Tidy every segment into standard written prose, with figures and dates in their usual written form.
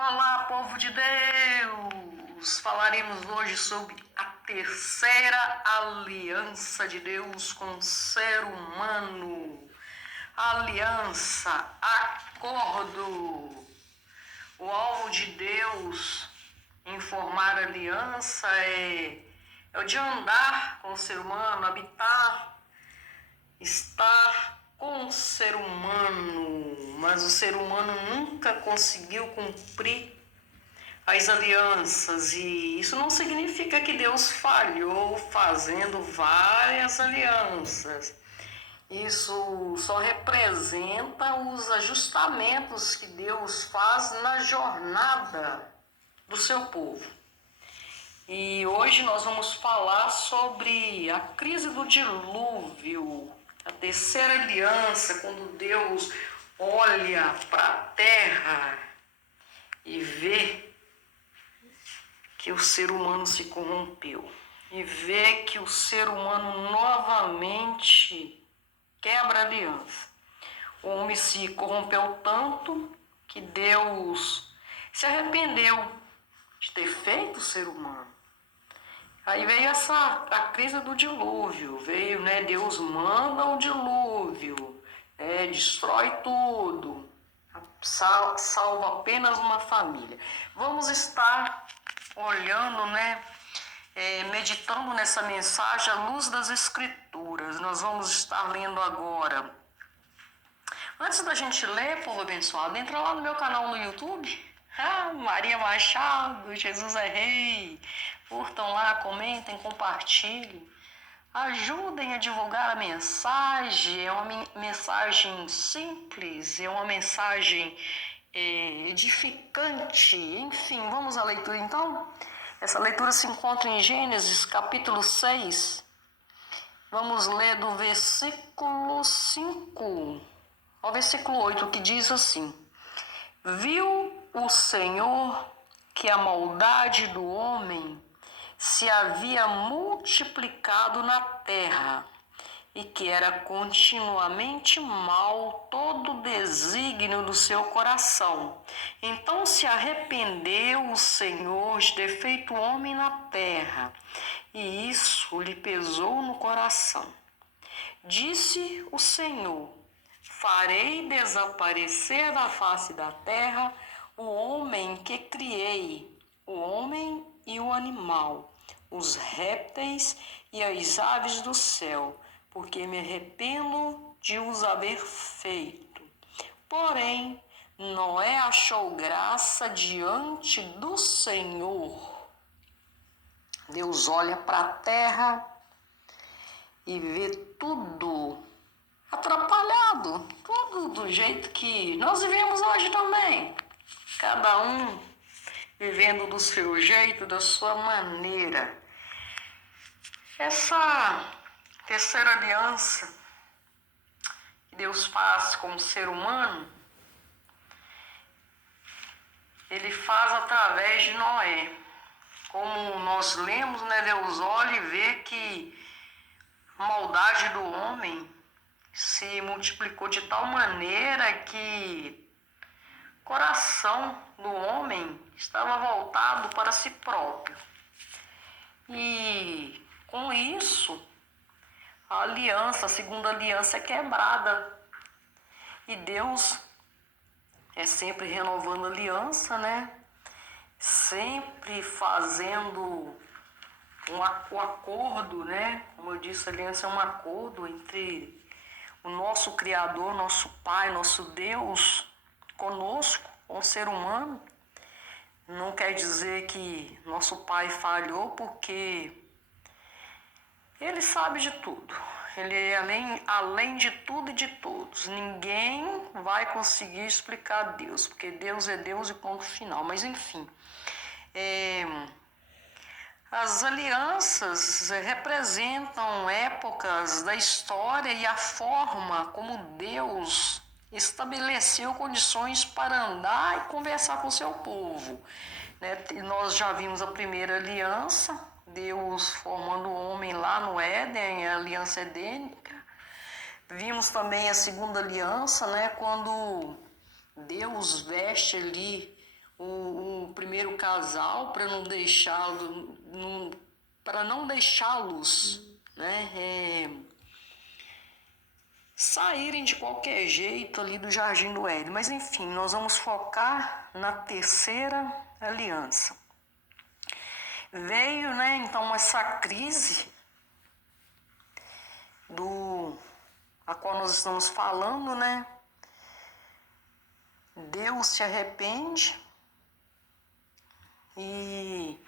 Olá, povo de Deus! Falaremos hoje sobre a terceira aliança de Deus com o ser humano. Aliança, acordo. O alvo de Deus em formar aliança é o de andar com o ser humano, habitar, estar com o ser humano, mas o ser humano nunca conseguiu cumprir as alianças, e isso não significa que Deus falhou fazendo várias alianças. Isso só representa os ajustamentos que Deus faz na jornada do seu povo. E hoje nós vamos falar sobre a crise do dilúvio, a terceira aliança, quando Deus olha para a terra e vê que o ser humano se corrompeu, e vê que o ser humano novamente quebra a aliança. O homem se corrompeu tanto que Deus se arrependeu de ter feito o ser humano. Aí veio a crise do dilúvio, Deus manda o dilúvio, destrói tudo, salva apenas uma família. Vamos estar olhando, meditando nessa mensagem à luz das Escrituras. Nós vamos estar lendo agora. Antes da gente ler, povo abençoado, entra lá no meu canal no YouTube. Maria Machado, Jesus é Rei. Curtam lá, comentem, compartilhem. Ajudem a divulgar a mensagem. É uma mensagem simples, é uma mensagem edificante. Enfim, vamos à leitura então? Essa leitura se encontra em Gênesis capítulo 6. Vamos ler do versículo 5 ao versículo 8, que diz assim: Viu o Senhor que a maldade do homem se havia multiplicado na terra, e que era continuamente mal todo o desígnio do seu coração. Então se arrependeu o Senhor de ter feito o homem na terra, e isso lhe pesou no coração. Disse o Senhor: farei desaparecer da face da terra o homem que criei, o homem e o animal, os répteis e as aves do céu, porque me arrependo de os haver feito. Porém, Noé achou graça diante do Senhor. Deus olha para a terra e vê tudo atrapalhado, tudo do jeito que nós vivemos hoje também. Cada um vivendo do seu jeito, da sua maneira. Essa terceira aliança que Deus faz com o ser humano, ele faz através de Noé. Como nós lemos, Deus olha e vê que a maldade do homem se multiplicou de tal maneira que o coração do homem estava voltado para si próprio. E com isso, a segunda aliança é quebrada. E Deus é sempre renovando a aliança, Sempre fazendo o acordo, Como eu disse, a aliança é um acordo entre o nosso Criador, nosso Pai, nosso Deus, conosco, com o ser humano. Não quer dizer que nosso Pai falhou, porque Ele sabe de tudo. Ele é além de tudo e de todos. Ninguém vai conseguir explicar Deus, porque Deus é Deus e ponto final. Mas enfim, as alianças representam épocas da história e a forma como Deus estabeleceu condições para andar e conversar com o seu povo. Nós já vimos a primeira aliança, Deus formando o homem lá no Éden, a aliança edênica. Vimos também a segunda aliança, quando Deus veste ali o primeiro casal para não deixá-los, né, saírem de qualquer jeito ali do Jardim do Éden. Mas enfim, nós vamos focar na terceira aliança. Veio, né, então essa crise a qual nós estamos falando, né? Deus se arrepende e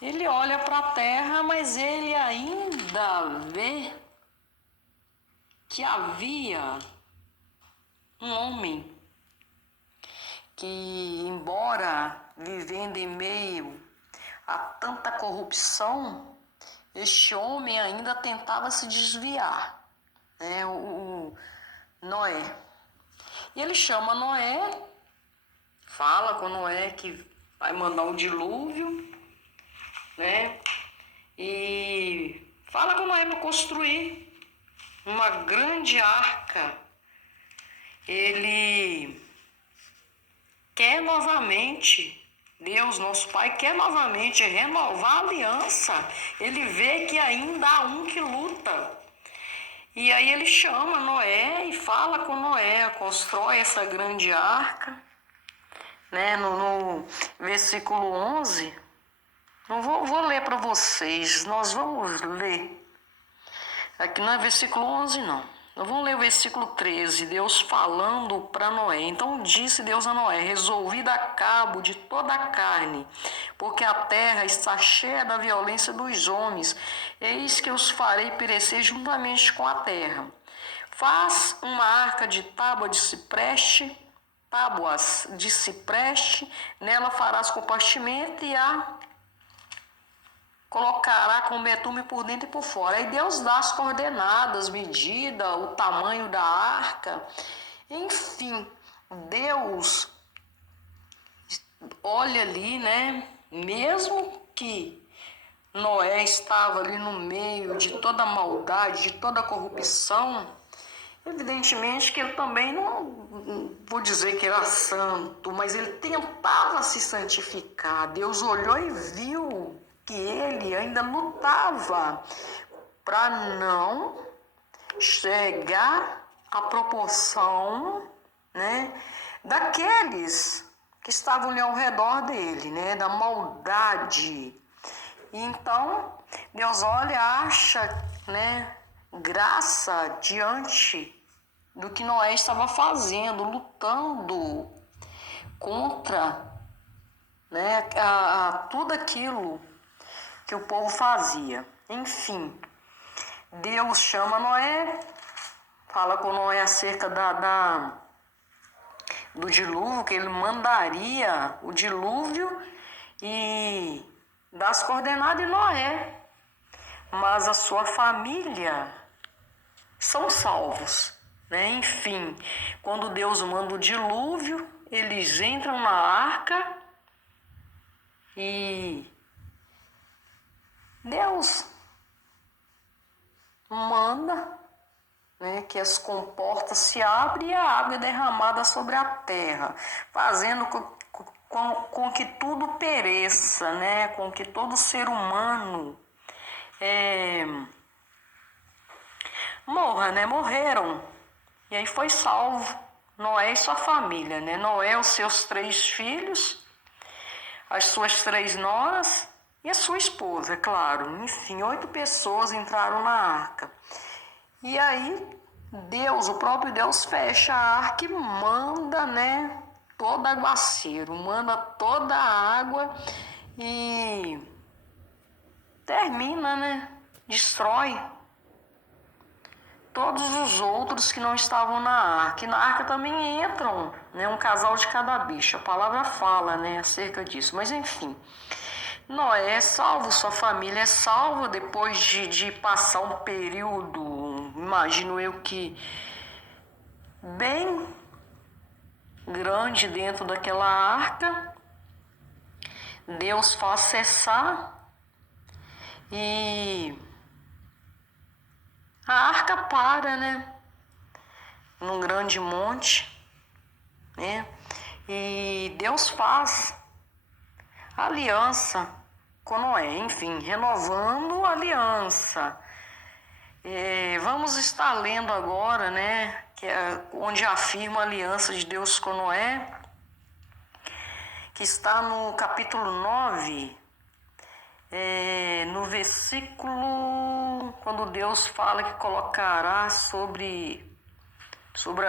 ele olha para a terra, mas ele ainda vê que havia um homem que, embora vivendo em meio a tanta corrupção, este homem ainda tentava se desviar, né? O Noé. E ele chama Noé, fala com Noé que vai mandar um dilúvio, né? E fala com Noé para construir uma grande arca. Ele quer novamente, Deus, nosso Pai, quer novamente renovar a aliança. Ele vê que ainda há um que luta. E aí ele chama Noé e fala com Noé, constrói essa grande arca, né? No versículo 11, não vou ler para vocês, nós vamos ler. Aqui não é versículo 11 não. Nós vamos ler o versículo 13, Deus falando para Noé. Então disse Deus a Noé: resolvi dar cabo de toda a carne, porque a terra está cheia da violência dos homens. Eis que os farei perecer juntamente com a terra. Faz uma arca de tábuas de cipreste, nela farás compartimento e a colocará com betume por dentro e por fora. Aí Deus dá as coordenadas, medida, o tamanho da arca. Enfim, Deus olha ali, né? Mesmo que Noé estava ali no meio de toda a maldade, de toda a corrupção, evidentemente que ele também não vou dizer que era santo, mas ele tentava se santificar. Deus olhou e viu que ele ainda lutava para não chegar à proporção, né, daqueles que estavam ali ao redor dele, né, da maldade. E então Deus olha, acha, né, graça diante do que Noé estava fazendo, lutando contra, né, tudo aquilo que o povo fazia. Enfim, Deus chama Noé, fala com Noé acerca do dilúvio, que ele mandaria o dilúvio e das coordenadas de Noé. Mas a sua família são salvos, né? Enfim, quando Deus manda o dilúvio, eles entram na arca e Deus manda, né, que as comportas se abrem e a água é derramada sobre a terra, fazendo com que tudo pereça, né, com que todo ser humano morra, né, morreram. E aí foi salvo Noé e sua família, né? Noé, os seus 3 filhos, as suas 3 noras e a sua esposa, é claro. Enfim, 8 pessoas entraram na arca. E aí Deus, o próprio Deus, fecha a arca e manda, né, todo aguaceiro, manda toda a água e termina, né, destrói todos os outros que não estavam na arca. E na arca também entram, né, um casal de cada bicho. A palavra fala, né, acerca disso. Mas enfim, Noé é salvo, sua família é salva depois de passar um período, imagino eu que bem grande dentro daquela arca. Deus faz cessar e a arca para, né, num grande monte, né? E Deus faz aliança com Noé, enfim, renovando a aliança. Vamos estar lendo agora, né, que é onde afirma a aliança de Deus com Noé, que está no capítulo 9, no versículo, quando Deus fala que colocará sobre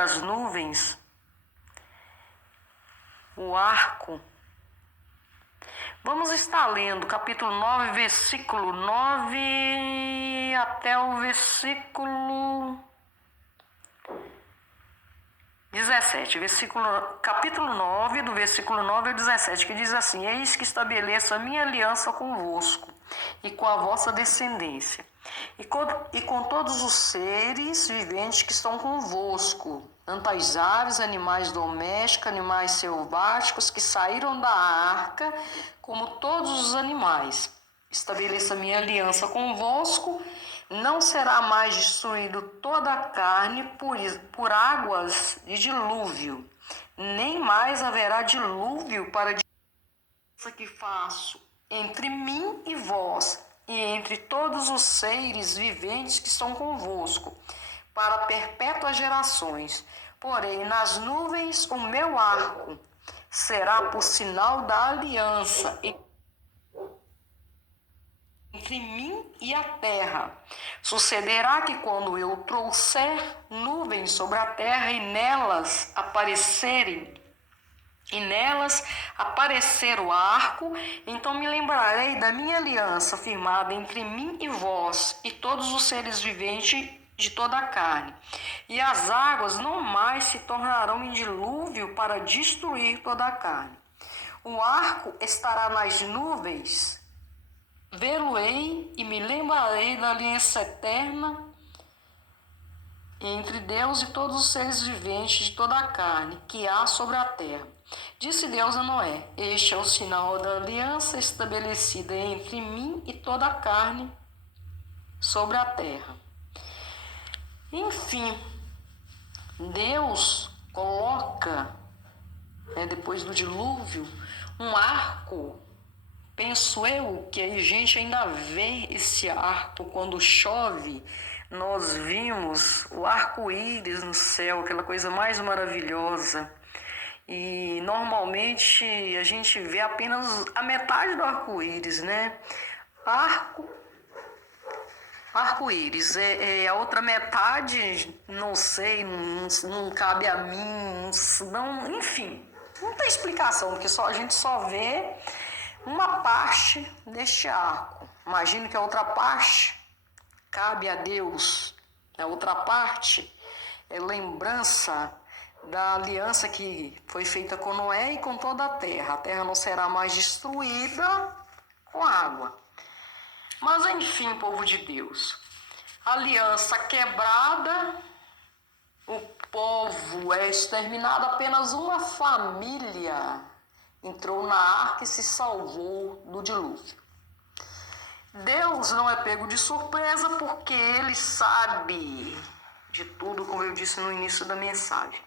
as nuvens o arco. Vamos estar lendo capítulo 9, versículo 9 até o versículo 17, capítulo 9, do versículo 9 ao 17, que diz assim: Eis que estabeleço a minha aliança convosco e com a vossa descendência, e com todos os seres viventes que estão convosco, tanto as aves, animais domésticos, animais selváticos que saíram da arca, como todos os animais. Estabeleço a minha aliança convosco. Não será mais destruído toda a carne por águas de dilúvio, nem mais haverá dilúvio para a que faço entre mim e vós, e entre todos os seres viventes que estão convosco, para perpétuas gerações. Porém, nas nuvens o meu arco será por sinal da aliança entre mim e a terra. Sucederá que quando eu trouxer nuvens sobre a terra e nelas aparecer o arco, então me lembrarei da minha aliança firmada entre mim e vós e todos os seres viventes de toda a carne. E as águas não mais se tornarão em dilúvio para destruir toda a carne. O arco estará nas nuvens. Vê-lo-ei e me lembrarei da aliança eterna entre Deus e todos os seres viventes de toda a carne que há sobre a terra. Disse Deus a Noé: Este é o sinal da aliança estabelecida entre mim e toda a carne sobre a terra. Enfim, Deus coloca, depois do dilúvio, um arco. Penso eu que a gente ainda vê esse arco quando chove. Nós vimos o arco-íris no céu, aquela coisa mais maravilhosa. E normalmente a gente vê apenas a metade do arco-íris, né? Arco-íris, a outra metade, não sei, não cabe a mim, não, enfim, não tem explicação, porque a gente só vê uma parte deste arco. Imagino que a outra parte cabe a Deus. A outra parte é lembrança da aliança que foi feita com Noé e com toda a terra. A terra não será mais destruída com água. Mas enfim, povo de Deus, aliança quebrada, o povo é exterminado, apenas uma família entrou na arca e se salvou do dilúvio. Deus não é pego de surpresa porque Ele sabe de tudo, como eu disse no início da mensagem.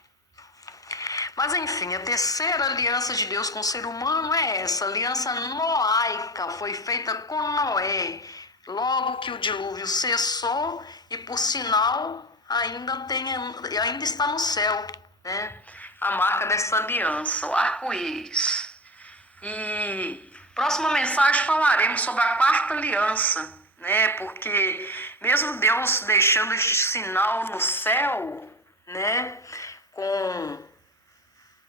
Mas enfim, a terceira aliança de Deus com o ser humano é essa. A aliança noaica foi feita com Noé, logo que o dilúvio cessou e, por sinal, ainda está no céu, né? A marca dessa aliança, o arco-íris. E próxima mensagem falaremos sobre a quarta aliança, né? Porque mesmo Deus deixando este sinal no céu, né?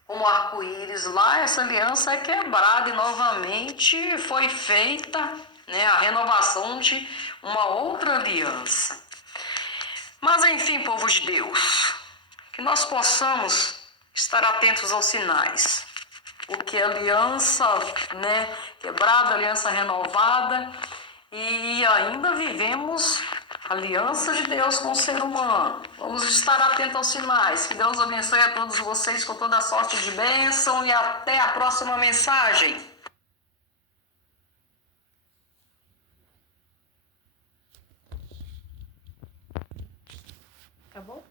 Como arco-íris lá, essa aliança é quebrada e novamente foi feita, né, a renovação de uma outra aliança. Mas enfim, povo de Deus, que nós possamos estar atentos aos sinais, porque a aliança, né, quebrada, aliança renovada, e ainda vivemos a aliança de Deus com o ser humano. Vamos estar atentos aos sinais. Que Deus abençoe a todos vocês com toda sorte de bênção e até a próxima mensagem. Acabou?